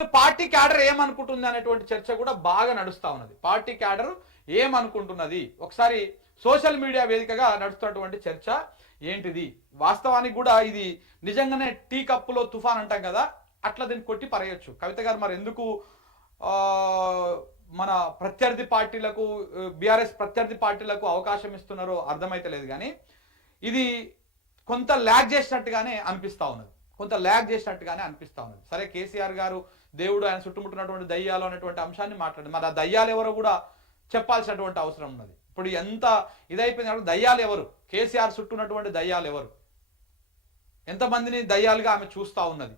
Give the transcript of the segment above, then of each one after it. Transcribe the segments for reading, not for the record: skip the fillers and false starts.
Party cadre ఏమనుకుంటుంది అనేటువంటి చర్చ కూడా బాగా నడుస్తా ఉన్నది. పార్టీ క్యాడర్ ఏమనుకుంటున్నది, ఒకసారి సోషల్ మీడియా వేదికగా నడుస్తున్నటువంటి చర్చ ఏంటిది, వాస్తవానికి కూడా ఇది నిజంగానే టీ కప్పులో తుఫాన్ అంటాం కదా, అట్లా దీన్ని కొట్టి పరేయొచ్చు. కవిత గారు మరి ఎందుకు మన ప్రత్యర్థి పార్టీలకు, బీఆర్ఎస్ ప్రత్యర్థి పార్టీలకు అవకాశం ఇస్తున్నారో అర్థమైతే లేదు, కానీ ఇది కొంత ల్యాగ్ చేసినట్టుగానే అనిపిస్తా ఉన్నది, కొంత ల్యాగ్ చేసినట్టుగానే అనిపిస్తా ఉన్నది. సరే, కేసీఆర్ గారు దేవుడు, ఆయన చుట్టుముట్టినటువంటి దయ్యాలు అనేటువంటి అంశాన్ని మాట్లాడింది. మరి ఆ దయ్యాలు ఎవరో కూడా చెప్పాల్సినటువంటి అవసరం ఉన్నది. ఇప్పుడు ఎంత ఇదైపోయింది, దయ్యాలు ఎవరు, కేసీఆర్ చుట్టూన్నటువంటి దయ్యాలు ఎవరు, ఎంతమందిని దయ్యాలుగా ఆమె చూస్తూ ఉన్నది,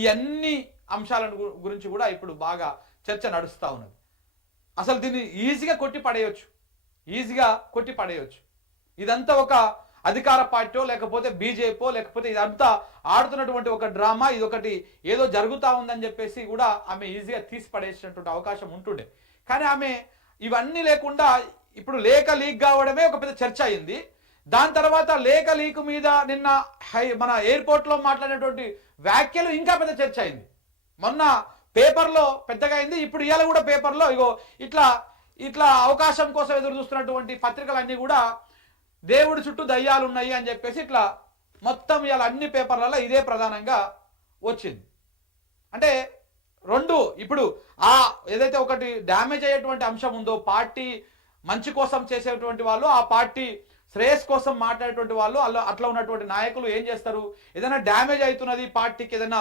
ఈ అన్ని అంశాల గురించి కూడా ఇప్పుడు బాగా చర్చ నడుస్తూ ఉన్నది. అసలు దీన్ని ఈజీగా కొట్టి పడేయచ్చు, ఈజీగా కొట్టి పడేయచ్చు. ఇదంతా ఒక అధికార పార్టీ లేకపోతే బీజేపీ లేకపోతే ఇదంతా ఆడుతున్నటువంటి ఒక డ్రామా, ఇది ఒకటి ఏదో జరుగుతూ ఉందని చెప్పేసి కూడా ఆమె ఈజీగా తీసి పడేసినటువంటి అవకాశం ఉంటుండే. కానీ ఆమె ఇవన్నీ లేకుండా ఇప్పుడు లేఖ లీక్ కావడమే ఒక పెద్ద చర్చ అయింది. దాని తర్వాత లేఖ లీక్ మీద నిన్న మన ఎయిర్పోర్ట్లో మాట్లాడినటువంటి వ్యాఖ్యలు ఇంకా పెద్ద చర్చ అయింది. మొన్న పేపర్లో పెద్దగా అయింది, ఇప్పుడు ఇవాళ కూడా పేపర్లో ఇగో ఇట్లా ఇట్లా అవకాశం కోసం ఎదురు చూస్తున్నటువంటి పత్రికలన్నీ కూడా దేవుడి చుట్టూ దయ్యాలు ఉన్నాయి అని చెప్పేసి ఇట్లా మొత్తం ఇవాళ అన్ని పేపర్లలో ఇదే ప్రధానంగా వచ్చింది. అంటే రెండు, ఇప్పుడు ఆ ఏదైతే ఒకటి డ్యామేజ్ అయ్యేటువంటి అంశం ఉందో, పార్టీ మంచి కోసం చేసేటువంటి వాళ్ళు, ఆ పార్టీ శ్రేయస్ కోసం మాట్లాడేటువంటి వాళ్ళు, అట్లా ఉన్నటువంటి నాయకులు ఏం చేస్తారు, ఏదైనా డ్యామేజ్ అవుతున్నది పార్టీకి, ఏదైనా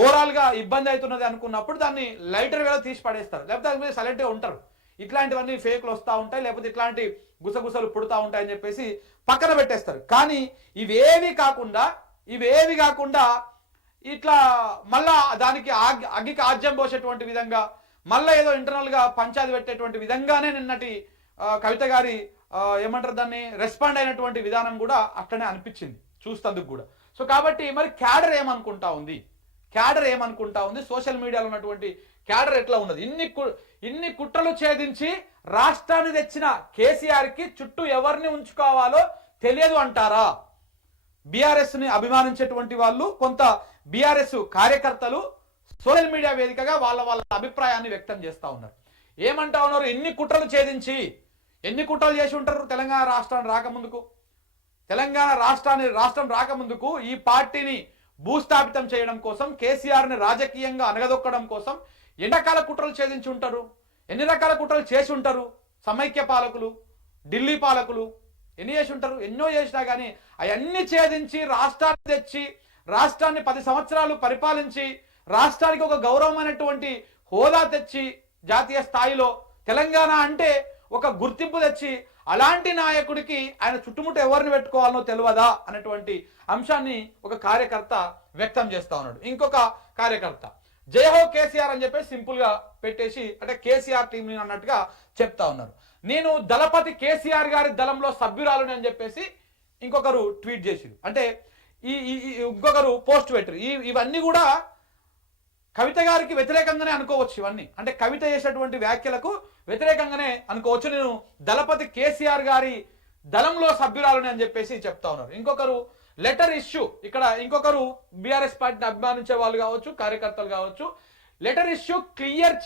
ఓవరాల్ గా ఇబ్బంది అవుతున్నది అనుకున్నప్పుడు దాన్ని లైటర్ వేళ తీసి పడేస్తారు, లేకపోతే దాని మీద సైలెంట్గా ఉంటారు. ఇట్లాంటివన్నీ ఫేక్లు వస్తూ ఉంటాయి, లేకపోతే ఇట్లాంటి గుసగుసలు పుడతా ఉంటాయని చెప్పేసి పక్కన పెట్టేస్తారు. కానీ ఇవేవి కాకుండా ఇట్లా మళ్ళా దానికి అగ్గికి ఆజ్యం పోసేటువంటి విధంగా, మళ్ళీ ఏదో ఇంటర్నల్ గా పంచాయతీ పెట్టేటువంటి విధంగానే నిన్నటి కవిత గారి ఏమంటారు దాన్ని రెస్పాండ్ అయినటువంటి విధానం కూడా అట్లనే అనిపించింది చూస్తందుకు కూడా. సో కాబట్టి మరి క్యాడర్ ఏమనుకుంటా ఉంది, సోషల్ మీడియాలో ఉన్నటువంటి క్యాడర్ ఎట్లా ఉన్నది, ఇన్ని కుట్రలు ఛేదించి రాష్ట్రాన్ని తెచ్చిన కేసీఆర్ కి చుట్టూ ఎవరిని ఉంచుకోవాలో తెలియదు అంటారా? బీఆర్ఎస్ ని అభిమానించేటువంటి వాళ్ళు, కొంత బీఆర్ఎస్ కార్యకర్తలు సోషల్ మీడియా వేదికగా వాళ్ళ అభిప్రాయాన్ని వ్యక్తం చేస్తా ఉన్నారు. ఏమంటా ఉన్నారు, ఎన్ని కుట్రలు ఛేదించి ఎన్ని కుట్రలు చేసి ఉంటారు తెలంగాణ రాష్ట్రం రాకముందుకు ఈ పార్టీని భూస్థాపితం చేయడం కోసం, కేసీఆర్ ని రాజకీయంగా అనగదొక్కడం కోసం ఎన్ని రకాల కుట్రలు ఛేదించి ఉంటారు, ఎన్ని రకాల కుట్రలు చేసి ఉంటారు. సమైక్య పాలకులు, ఢిల్లీ పాలకులు ఎన్ని చేసి ఉంటారు, ఎన్నో చేసినా కానీ అవన్నీ ఛేదించి రాష్ట్రాన్ని తెచ్చి, రాష్ట్రాన్ని 10 సంవత్సరాలు పరిపాలించి, రాష్ట్రానికి ఒక గౌరవమైనటువంటి హోదా తెచ్చి, జాతీయ స్థాయిలో తెలంగాణ అంటే ఒక గుర్తింపు తెచ్చి, అలాంటి నాయకుడికి ఆయన చుట్టుముట్టు ఎవరిని పెట్టుకోవాలనో తెలియదా అనేటువంటి అంశాన్ని ఒక కార్యకర్త వ్యక్తం చేస్తా ఉన్నాడు. ఇంకొక కార్యకర్త జయహో కేసీఆర్ అని చెప్పేసి సింపుల్ గా పెట్టేసి, అంటే కేసీఆర్ టీం అన్నట్టుగా చెప్తా ఉన్నారు. నేను దళపతి కేసీఆర్ గారి దళంలో సభ్యురాలని అని చెప్పేసి ఇంకొకరు ట్వీట్ చేసిరు, అంటే ఇంకొకరు పోస్ట్ పెట్టరు. ఇవన్నీ కూడా కవిత గారికి వ్యతిరేకంగానే అనుకోవచ్చు. ఇవన్నీ అంటే కవిత చేసినటువంటి వ్యాఖ్యలకు వ్యతిరేకంగానే అనుకోవచ్చు. నేను దళపతి కేసీఆర్ గారి దళంలో సభ్యురాలని అని చెప్పేసి చెప్తా ఉన్నారు. ఇంకొకరు లెటర్ ఇష్యూ, ఇక్కడ ఇంకొకరు బీఆర్ఎస్ పార్టీని అభిమానించే వాళ్ళు కావచ్చు, కార్యకర్తలు కావచ్చు, లెటర్ ఇష్యూ క్లియర్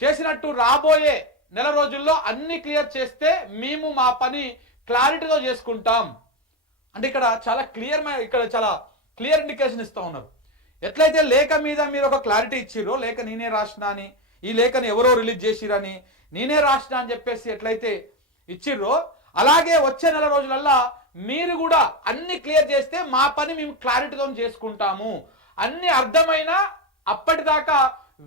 చేసినట్టు రాబోయే నెల రోజుల్లో అన్ని క్లియర్ చేస్తే మేము మా పని క్లారిటీతో చేసుకుంటాం. అంటే ఇక్కడ చాలా క్లియర్ ఇండికేషన్ ఇస్తా ఉన్నారు. ఎట్లయితే లేఖ మీద మీరు ఒక క్లారిటీ ఇచ్చిరో, లేఖ నేనే రాసిన అని, ఈ లేఖని ఎవరో రిలీజ్ చేసిరని, నేనే రాసిన అని చెప్పేసి ఎట్లయితే ఇచ్చిర్రో, అలాగే వచ్చే నెల రోజులల్లా మీరు కూడా అన్ని క్లియర్ చేస్తే మా పని మేము క్లారిటీతో చేసుకుంటాము. అన్ని అర్థమైనా అప్పటిదాకా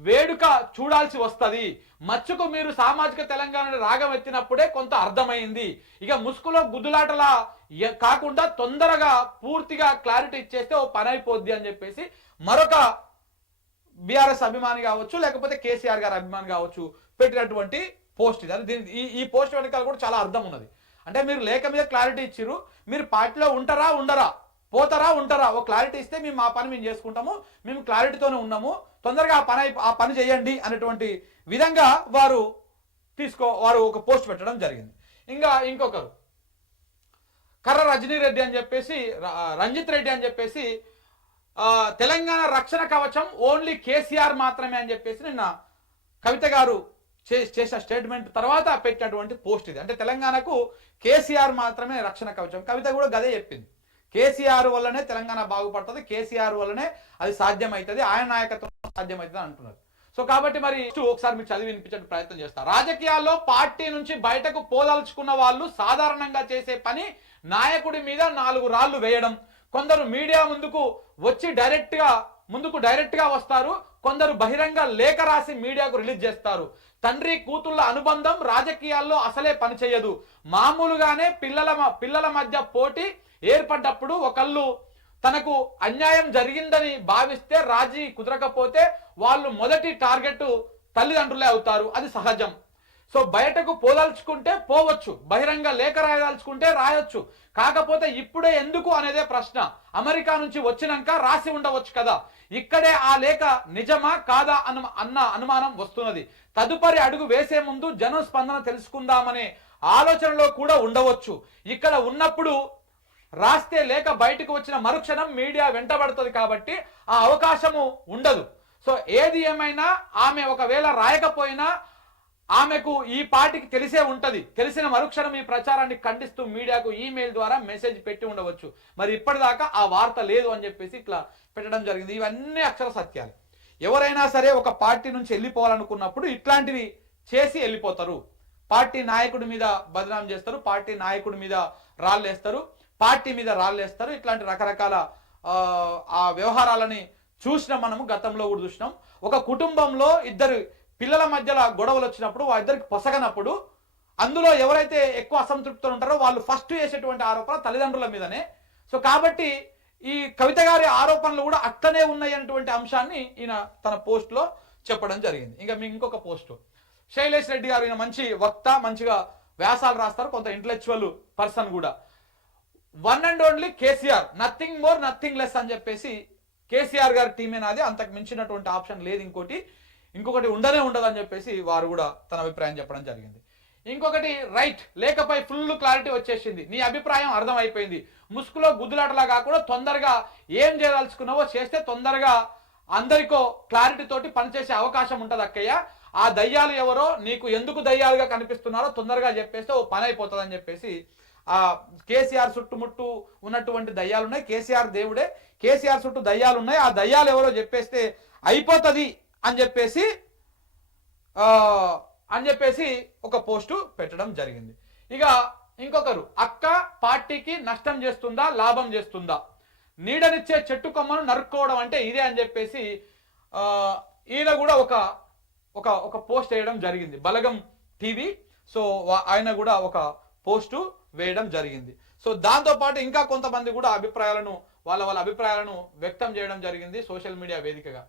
వేడుక చూడాల్సి వస్తుంది. మచ్చుకు మీరు సామాజిక తెలంగాణ రాగం ఎత్తినప్పుడే కొంత అర్థమైంది. ఇక ముసుగులో గుద్దులాటలా కాకుండా తొందరగా పూర్తిగా క్లారిటీ ఇచ్చేస్తే ఓ పని అయిపోద్ది అని చెప్పేసి మరొక బీఆర్ఎస్ అభిమాని కావచ్చు, లేకపోతే కేసీఆర్ గారి అభిమాని కావచ్చు పెట్టినటువంటి పోస్ట్ ఇది. ఈ పోస్ట్ వెనకాల కూడా చాలా అర్థం ఉన్నది. అంటే మీరు లేఖ మీద క్లారిటీ ఇచ్చిర్రు, మీరు పార్టీలో ఉంటారా ఉండరా, పోతారా ఉంటారా, ఓ క్లారిటీ ఇస్తే మేము మా పని మేము చేసుకుంటాము, మేము క్లారిటీతోనే ఉన్నాము, తొందరగా ఆ పని చేయండి అనేటువంటి విధంగా వారు ఒక పోస్ట్ పెట్టడం జరిగింది. ఇంకొకరు కర్ర రజనీ రెడ్డి అని చెప్పేసి, రంజిత్ రెడ్డి అని చెప్పేసి తెలంగాణ రక్షణ కవచం ఓన్లీ కేసీఆర్ మాత్రమే అని చెప్పేసి నిన్న కవిత గారు చేసిన స్టేట్మెంట్ తర్వాత పెట్టినటువంటి పోస్ట్ ఇది. అంటే తెలంగాణకు కేసీఆర్ మాత్రమే రక్షణ కవచం. కవిత కూడా గదే చెప్పింది. కేసీఆర్ వల్లనే తెలంగాణ బాగుపడుతుంది, కేసీఆర్ వల్లనే అది సాధ్యమవుతుంది, ఆయన నాయకత్వం సాధ్యమవుతుంది అంటున్నారు. సో కాబట్టి మరి ఒకసారి మీరు చదివి వినిపించే ప్రయత్నం చేస్తారు. రాజకీయాల్లో పార్టీ నుంచి బయటకు పోదలుచుకున్న వాళ్ళు సాధారణంగా చేసే పని నాయకుడి మీద 4 రాళ్లు వేయడం. కొందరు మీడియా ముందుకు డైరెక్ట్ గా వస్తారు, కొందరు బహిరంగ లేఖ రాసి మీడియాకు రిలీజ్ చేస్తారు. తండ్రి కూతుళ్ళ అనుబంధం రాజకీయాల్లో అసలే పనిచేయదు. మామూలుగానే పిల్లల మధ్య పోటీ ఏర్పడ్డప్పుడు ఒకళ్ళు తనకు అన్యాయం జరిగిందని భావిస్తే రాజీ కుదరకపోతే వాళ్ళు మొదటి టార్గెట్ తల్లిదండ్రులే అవుతారు, అది సహజం. సో బయటకు పోదలుచుకుంటే పోవచ్చు, బహిరంగ లేఖ రాయదలుచుకుంటే రాయొచ్చు. కాకపోతే ఇప్పుడే ఎందుకు అనేదే ప్రశ్న. అమెరికా నుంచి వచ్చినాక రాసి ఉండవచ్చు కదా, ఇక్కడే ఆ లేఖ నిజమా కాదా అన్న అనుమానం వస్తున్నది. తదుపరి అడుగు వేసే ముందు జనం స్పందన తెలుసుకుందామనే ఆలోచనలో కూడా ఉండవచ్చు. ఇక్కడ ఉన్నప్పుడు రాస్తే లేఖ బయటకు వచ్చిన మరుక్షణం మీడియా వెంటబడుతుంది కాబట్టి ఆ అవకాశము ఉండదు. సో ఏది ఏమైనా ఆమె ఒకవేళ రాయకపోయినా ఆమెకు ఈ పార్టీకి తెలిసే ఉంటది. తెలిసిన మరుక్షణం ఈ ప్రచారాన్ని ఖండిస్తూ మీడియాకు ఈమెయిల్ ద్వారా మెసేజ్ పెట్టి ఉండవచ్చు. మరి ఇప్పటిదాకా ఆ వార్త లేదు అని చెప్పేసి ఇట్లా పెట్టడం జరిగింది. ఇవన్నీ అక్షర సత్యాలు. ఎవరైనా సరే ఒక పార్టీ నుంచి వెళ్ళిపోవాలనుకున్నప్పుడు ఇట్లాంటివి చేసి వెళ్ళిపోతారు. పార్టీ నాయకుడి మీద బదనాం చేస్తారు, పార్టీ నాయకుడి మీద రాళ్ళేస్తారు, పార్టీ మీద రాళ్ళేస్తారు. ఇట్లాంటి రకరకాల ఆ వ్యవహారాలని చూసినాం మనము, గతంలో కూడా చూసినాం. ఒక కుటుంబంలో ఇద్దరు పిల్లల మధ్యలో గొడవలు వచ్చినప్పుడు ఇద్దరికి పొసగనప్పుడు అందులో ఎవరైతే ఎక్కువ అసంతృప్తులు ఉంటారో వాళ్ళు ఫస్ట్ చేసేటువంటి ఆరోపణ తల్లిదండ్రుల మీదనే. సో కాబట్టి ఈ కవిత గారి ఆరోపణలు కూడా అట్లనే ఉన్నాయి అన్నటువంటి అంశాన్ని ఈయన తన పోస్ట్లో చెప్పడం జరిగింది. ఇంకా మీ ఇంకొక పోస్టు, శైలేష్ రెడ్డి గారు, ఈయన మంచి వక్త, మంచిగా వ్యాసాలు రాస్తారు, కొంత ఇంటలెక్చువల్ పర్సన్ కూడా. One and only KCR, nothing more nothing less అని చెప్పేసి కేసీఆర్ గారి టీమే నాది, అంతకు మించినటువంటి ఆప్షన్ లేదు, ఇంకొకటి ఉండనే ఉండదు అని చెప్పేసి వారు కూడా తన అభిప్రాయం చెప్పడం జరిగింది. ఇంకొకటి రైట్, లేఖపై ఫుల్ క్లారిటీ వచ్చేసింది, నీ అభిప్రాయం అర్థమైపోయింది, ముసుగులో గుద్దులాటలా కాకుండా తొందరగా ఏం చేయదలుచుకున్నావో చేస్తే తొందరగా అందరికో క్లారిటీ తోటి పనిచేసే అవకాశం ఉంటుంది అక్కయ్య. ఆ దయ్యాలు ఎవరో, నీకు ఎందుకు దయ్యాలుగా కనిపిస్తున్నారో తొందరగా చెప్పేస్తే ఓ పని అయిపోతుంది అని చెప్పేసి ఆ కేసీఆర్ చుట్టుముట్టు ఉన్నటువంటి దయ్యాలు ఉన్నాయి, కేసీఆర్ దేవుడే, కేసీఆర్ చుట్టూ దయ్యాలు ఉన్నాయి, ఆ దయ్యాలు ఎవరో చెప్పేస్తే అయిపోతుంది అని చెప్పేసి ఒక పోస్టు పెట్టడం జరిగింది. ఇక ఇంకొకరు, అక్క పార్టీకి నష్టం చేస్తుందా లాభం చేస్తుందా, నీడనిచ్చే చెట్టు కొమ్మను నరుక్కోవడం అంటే ఇదే అని చెప్పేసి ఈయన కూడా ఒక పోస్ట్ వేయడం జరిగింది, బలగం టీవీ. సో ఆయన కూడా ఒక పోస్టు వేయడం జరిగింది. సో దాంతోపాటు ఇంకా కొంతమంది కూడా వాళ్ళ అభిప్రాయాలను వ్యక్తం చేయడం జరిగింది సోషల్ మీడియా వేదికగా.